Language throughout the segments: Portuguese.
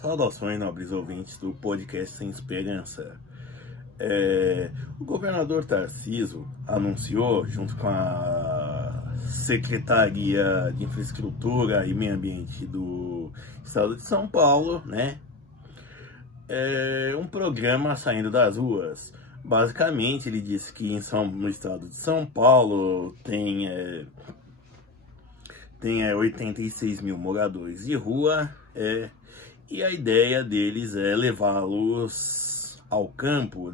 Saudações, nobres ouvintes do podcast Sem Esperança. O governador Tarcísio anunciou, junto com a Secretaria de Infraestrutura e Meio Ambiente do Estado de São Paulo, um programa Saindo das Ruas. Basicamente, ele disse que no estado de São Paulo tem 86 mil moradores de rua, e a ideia deles é levá-los ao campo,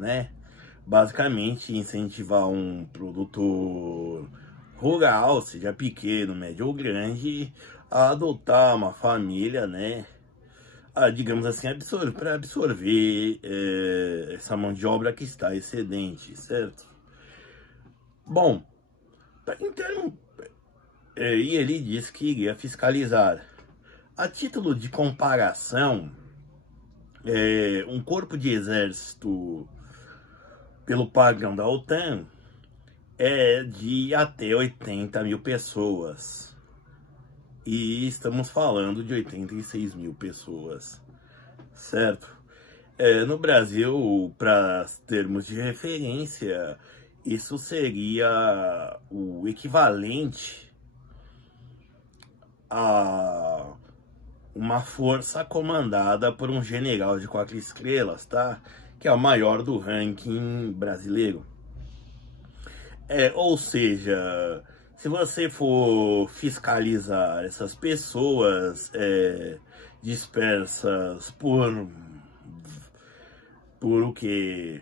basicamente incentivar um produtor rural, seja pequeno, médio ou grande, a adotar uma família, digamos assim, para absorver essa mão de obra que está excedente, certo? Bom, e ele disse que iria fiscalizar. A título de comparação, um corpo de exército pelo padrão da OTAN é de até 80 mil pessoas. E estamos falando de 86 mil pessoas, certo? No Brasil, para termos de referência, isso seria o equivalente a uma força comandada por um general de 4 estrelas, que é o maior do ranking brasileiro. Ou seja, se você for fiscalizar essas pessoas dispersas por o que?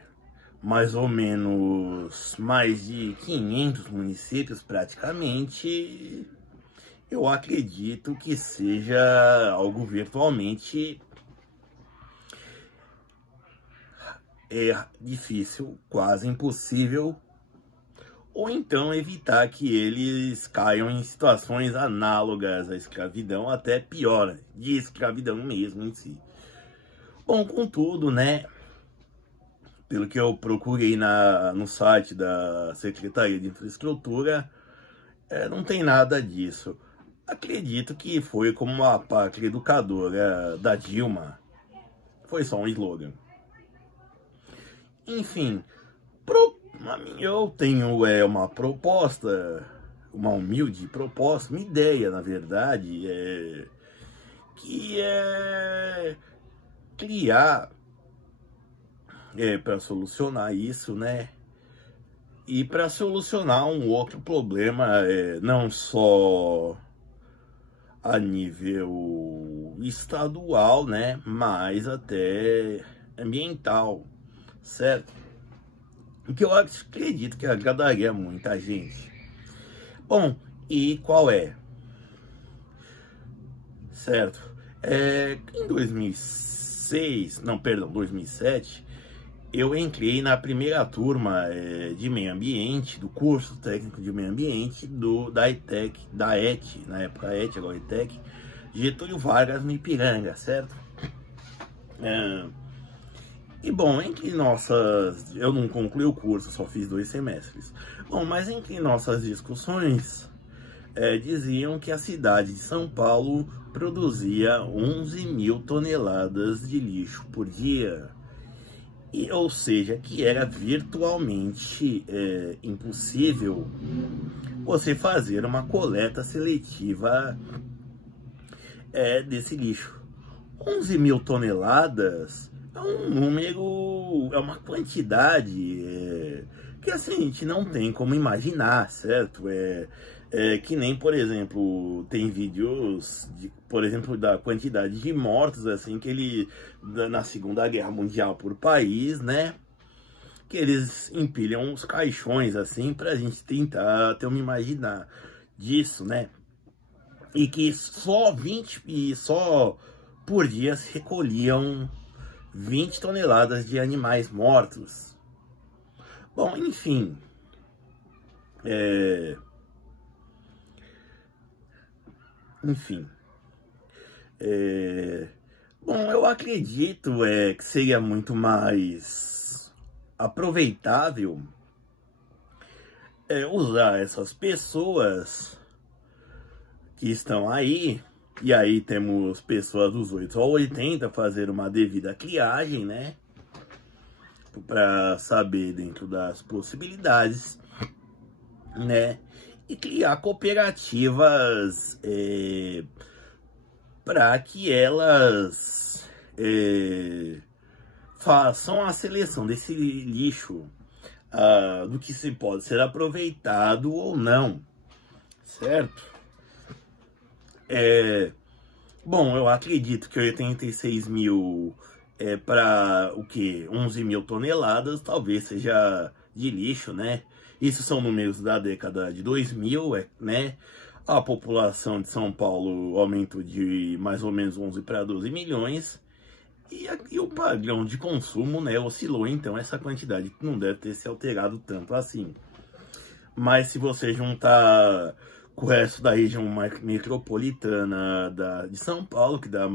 Mais ou menos mais de 500 municípios praticamente, eu acredito que seja algo virtualmente difícil, quase impossível, ou então evitar que eles caiam em situações análogas à escravidão, até pior, de escravidão mesmo em si. Bom, contudo, pelo que eu procurei no site da Secretaria de Infraestrutura, não tem nada disso. Acredito que foi como a pátria educadora da Dilma. Foi só um slogan. Enfim, eu tenho uma proposta, uma humilde proposta, uma ideia, na verdade, que é criar, para solucionar isso, e para solucionar um outro problema, não só a nível estadual, mas até ambiental, certo? O que eu acredito que agradaria muita gente. Bom, e qual é? Certo? Em 2007, eu entrei na primeira turma de meio ambiente, do curso técnico de meio ambiente da ETEC, da ET, na época ET, agora ETEC, Getúlio Vargas, no Ipiranga, certo? E bom, eu não concluí o curso, só fiz 2 semestres. Bom, mas entre nossas discussões, diziam que a cidade de São Paulo produzia 11 mil toneladas de lixo por dia. Ou seja, que era virtualmente impossível você fazer uma coleta seletiva desse lixo. 11 mil toneladas é um número, é uma quantidade que assim, a gente não tem como imaginar, certo? Que nem, por exemplo, tem vídeos, por exemplo, da quantidade de mortos, assim, na Segunda Guerra Mundial por país, que eles empilham os caixões, assim, pra gente tentar ter uma imaginar disso, E que só por dia se recolhiam 20 toneladas de animais mortos. Bom, enfim, bom, eu acredito que seria muito mais aproveitável usar essas pessoas que estão aí E aí temos pessoas dos 8 ao 80 fazer uma devida criagem, né? Para saber dentro das possibilidades, né? E criar cooperativas para que elas façam a seleção desse lixo, do que se pode ser aproveitado ou não, certo? Bom, eu acredito que 86 mil para o que? 11 mil toneladas talvez seja de lixo, né? Isso são números da década de 2000, né? A população de São Paulo aumentou de mais ou menos 11 para 12 milhões. E o padrão de consumo, né, oscilou, então essa quantidade não deve ter se alterado tanto assim. Mas se você juntar com o resto da região metropolitana de São Paulo, que dá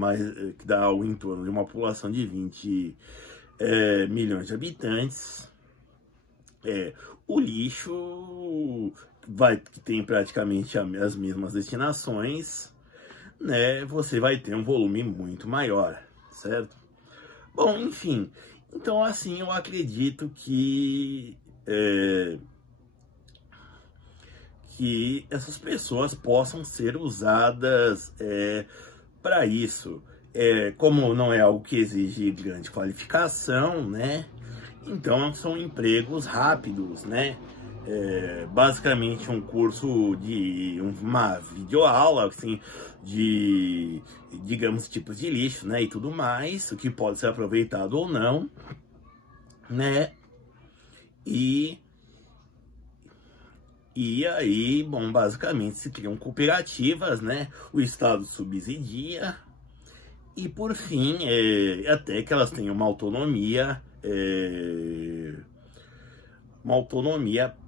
o entorno de uma população de 20 milhões de habitantes, o lixo que tem praticamente as mesmas destinações, né, você vai ter um volume muito maior, certo? Bom, enfim, então assim eu acredito que essas pessoas possam ser usadas para isso. Como não é algo que exige grande qualificação, né? Então são empregos rápidos, né? Basicamente um curso de uma videoaula, assim, de, digamos, tipos de lixo, né? E tudo mais, o que pode ser aproveitado ou não, né? E aí, bom, basicamente se criam cooperativas, né? O Estado subsidia e, por fim, até que elas tenham uma autonomia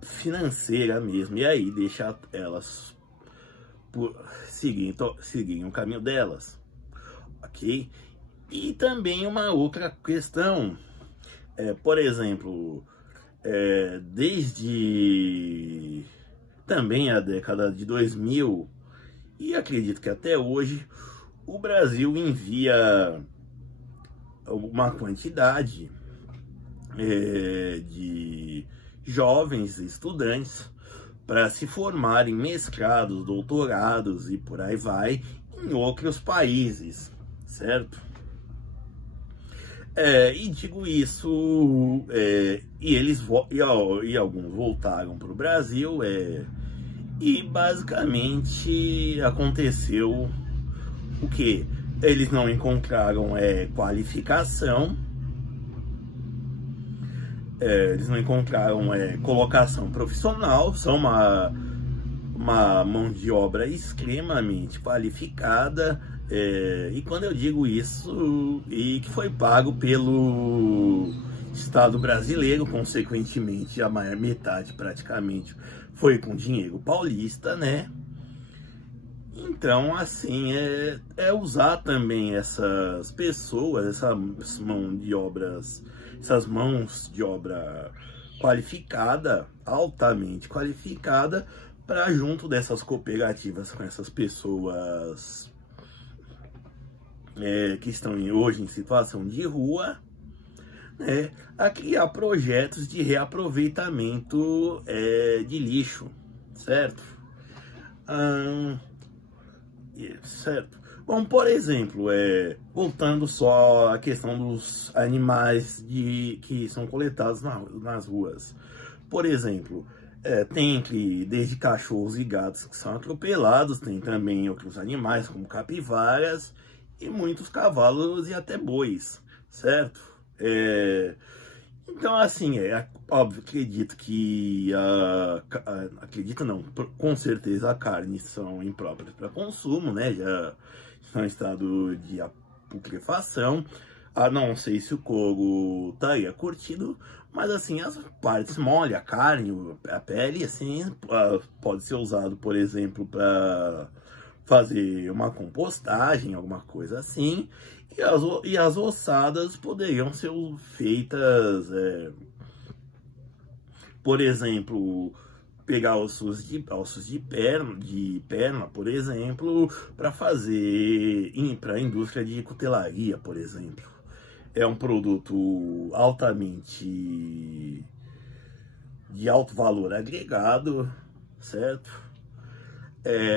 financeira mesmo. E aí deixa elas seguirem o caminho delas, ok? E também uma outra questão, por exemplo, desde também a década de 2000, e acredito que até hoje, o Brasil envia uma quantidade de jovens estudantes para se formarem mestrados, doutorados e por aí vai, em outros países, certo? E digo isso, e alguns voltaram para o Brasil, e basicamente aconteceu o que? Eles não encontraram qualificação, eles não encontraram colocação profissional, são uma mão de obra extremamente qualificada. E quando eu digo isso, e que foi pago pelo Estado brasileiro, consequentemente a maior metade praticamente foi com dinheiro paulista, né? Então, assim, usar também essas pessoas, essas mãos de obra qualificada, altamente qualificada, para junto dessas cooperativas com essas pessoas que estão hoje em situação de rua, né, a criar projetos de reaproveitamento de lixo, certo? Certo. Bom, por exemplo, voltando só à questão dos animais que são coletados nas ruas. Por exemplo, tem desde cachorros e gatos que são atropelados, tem também outros animais como capivaras e muitos cavalos e até bois, certo? Então, assim, óbvio, acredito que acredito não, com certeza a carne são impróprias para consumo, né? Já estão em estado de putrefação. Não sei se o couro estaria curtido, mas assim, as partes mole, a carne, a pele, assim, pode ser usado, por exemplo, para fazer uma compostagem, alguma coisa assim. E as ossadas poderiam ser feitas, por exemplo, pegar ossos de perna, por exemplo, para fazer para a indústria de cutelaria, por exemplo. É um produto altamente de alto valor agregado, certo?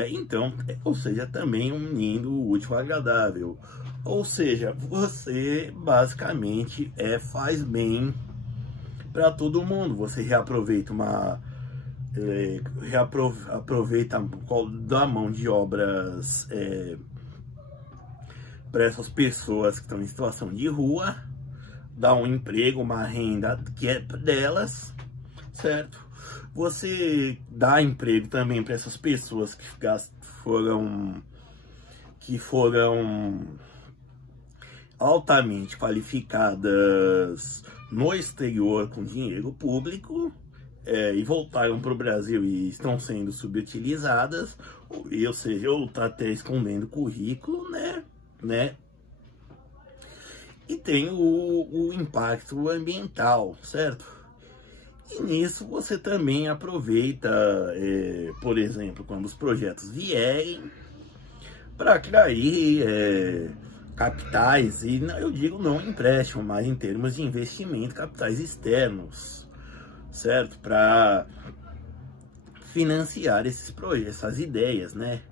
Então, ou seja, também unindo o útil ao agradável. Ou seja, você basicamente faz bem para todo mundo. Você reaproveita aproveita da mão de obras para essas pessoas que estão em situação de rua, dá um emprego, uma renda que é delas, certo? Você dá emprego também para essas pessoas que foram altamente qualificadas no exterior com dinheiro público e voltaram para o Brasil e estão sendo subutilizadas, ou seja, ou está até escondendo currículo, né? E tem o impacto ambiental, certo? E nisso você também aproveita, por exemplo, quando os projetos vierem, para atrair capitais, e eu digo não empréstimo, mas em termos de investimento, capitais externos, certo? Para financiar esses projetos, essas ideias, né?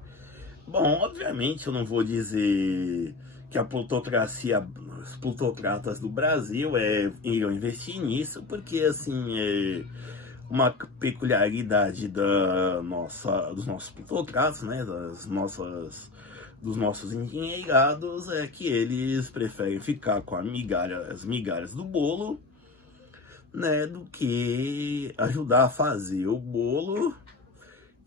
Bom, obviamente eu não vou dizer que a plutocracia, os plutocratas do Brasil iriam investir nisso, porque assim uma peculiaridade dos nossos plutocratas, né, dos nossos endinheirados, é que eles preferem ficar com as migalhas do bolo, né, do que ajudar a fazer o bolo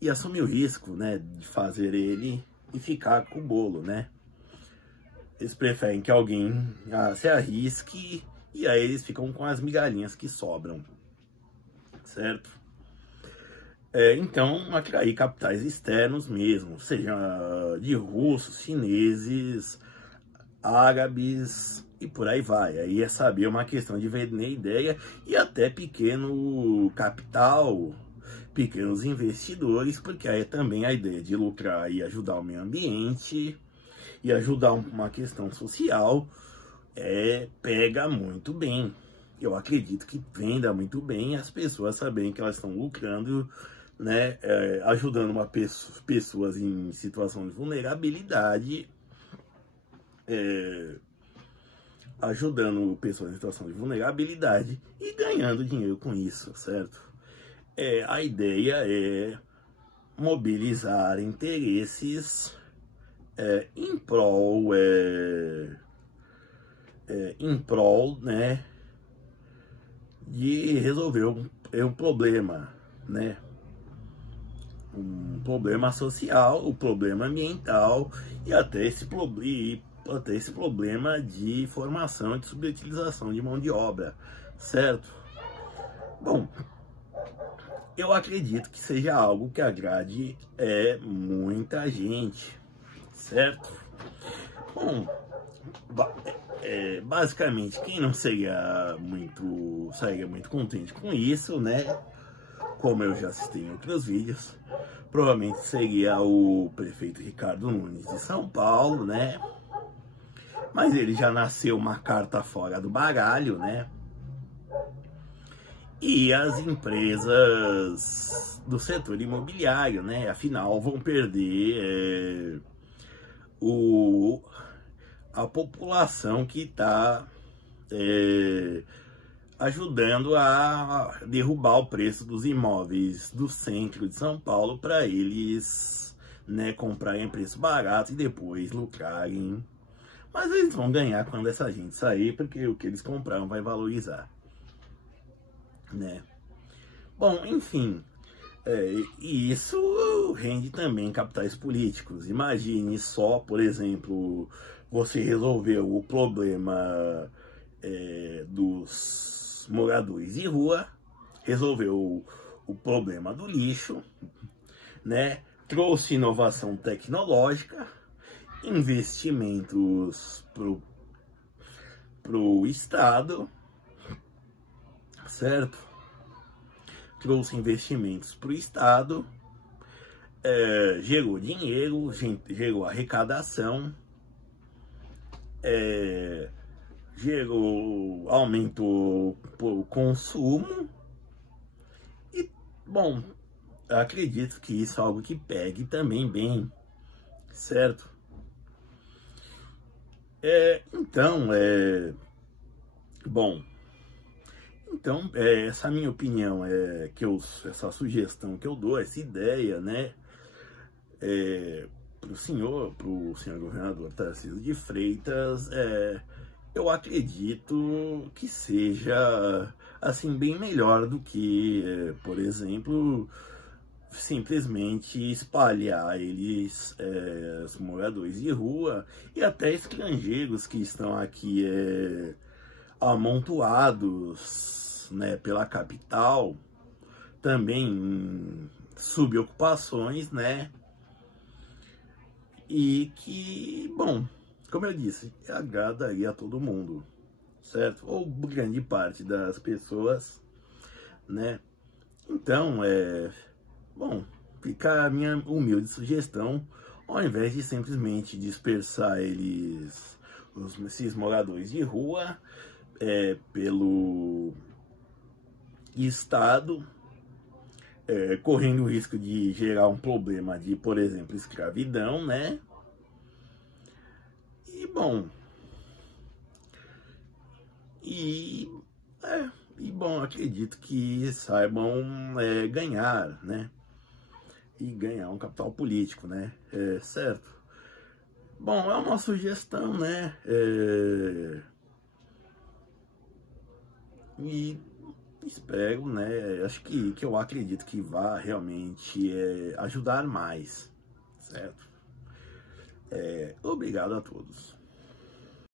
e assumir o risco, né, de fazer ele e ficar com o bolo, né? Eles preferem que alguém se arrisque e aí eles ficam com as migalhinhas que sobram, certo? Então, atrair capitais externos mesmo, seja de russos, chineses, árabes e por aí vai. Aí é saber uma questão de vender ideia e até pequeno capital, pequenos investidores, porque aí é também a ideia de lucrar e ajudar o meio ambiente e ajudar uma questão social pega muito bem. Eu acredito que venda muito bem as pessoas saberem que elas estão lucrando, né, ajudando pessoas em situação de vulnerabilidade, ajudando pessoas em situação de vulnerabilidade e ganhando dinheiro com isso, certo? A ideia é mobilizar interesses em prol, né, de resolver um problema, né? Um problema social, um problema ambiental e até esse problema de formação e de subutilização de mão de obra, certo? Bom, eu acredito que seja algo que agrade muita gente, certo? Bom, basicamente, quem não sairia muito contente com isso, né? Como eu já citei em outros vídeos, provavelmente seria o prefeito Ricardo Nunes de São Paulo, né? Mas ele já nasceu uma carta fora do baralho, né? E as empresas do setor imobiliário, né? Afinal, vão perder a população que está ajudando a derrubar o preço dos imóveis do centro de São Paulo para eles, né, comprarem a preço barato e depois lucrarem. Mas eles vão ganhar quando essa gente sair, porque o que eles compraram vai valorizar, né? Bom, enfim, e isso rende também capitais políticos. Imagine só, por exemplo, você resolveu o problema dos moradores de rua, resolveu o problema do lixo, né? Trouxe inovação tecnológica, investimentos pro Estado, certo? trouxe investimentos para o Estado, gerou dinheiro, gerou arrecadação, aumentou o consumo e, bom, acredito que isso é algo que pegue também bem, certo? Então, essa minha opinião, essa sugestão que eu dou, essa ideia, né, pro senhor governador Tarcísio de Freitas, eu acredito que seja, assim, bem melhor do que, por exemplo, simplesmente espalhar os moradores de rua e até estrangeiros que estão aqui amontoados, né, pela capital, também em subocupações, né, e que, bom, como eu disse, agradaria a todo mundo, certo? Ou grande parte das pessoas, né? Então, bom, fica a minha humilde sugestão, ao invés de simplesmente dispersar esses moradores de rua, pelo Estado, correndo o risco de gerar um problema de, por exemplo, escravidão, né? E, bom, acredito que saibam ganhar, né? E ganhar um capital político, né? Certo? Bom, é uma sugestão, né? E espero, né? Acho que eu acredito que vá realmente ajudar mais, certo? Obrigado a todos.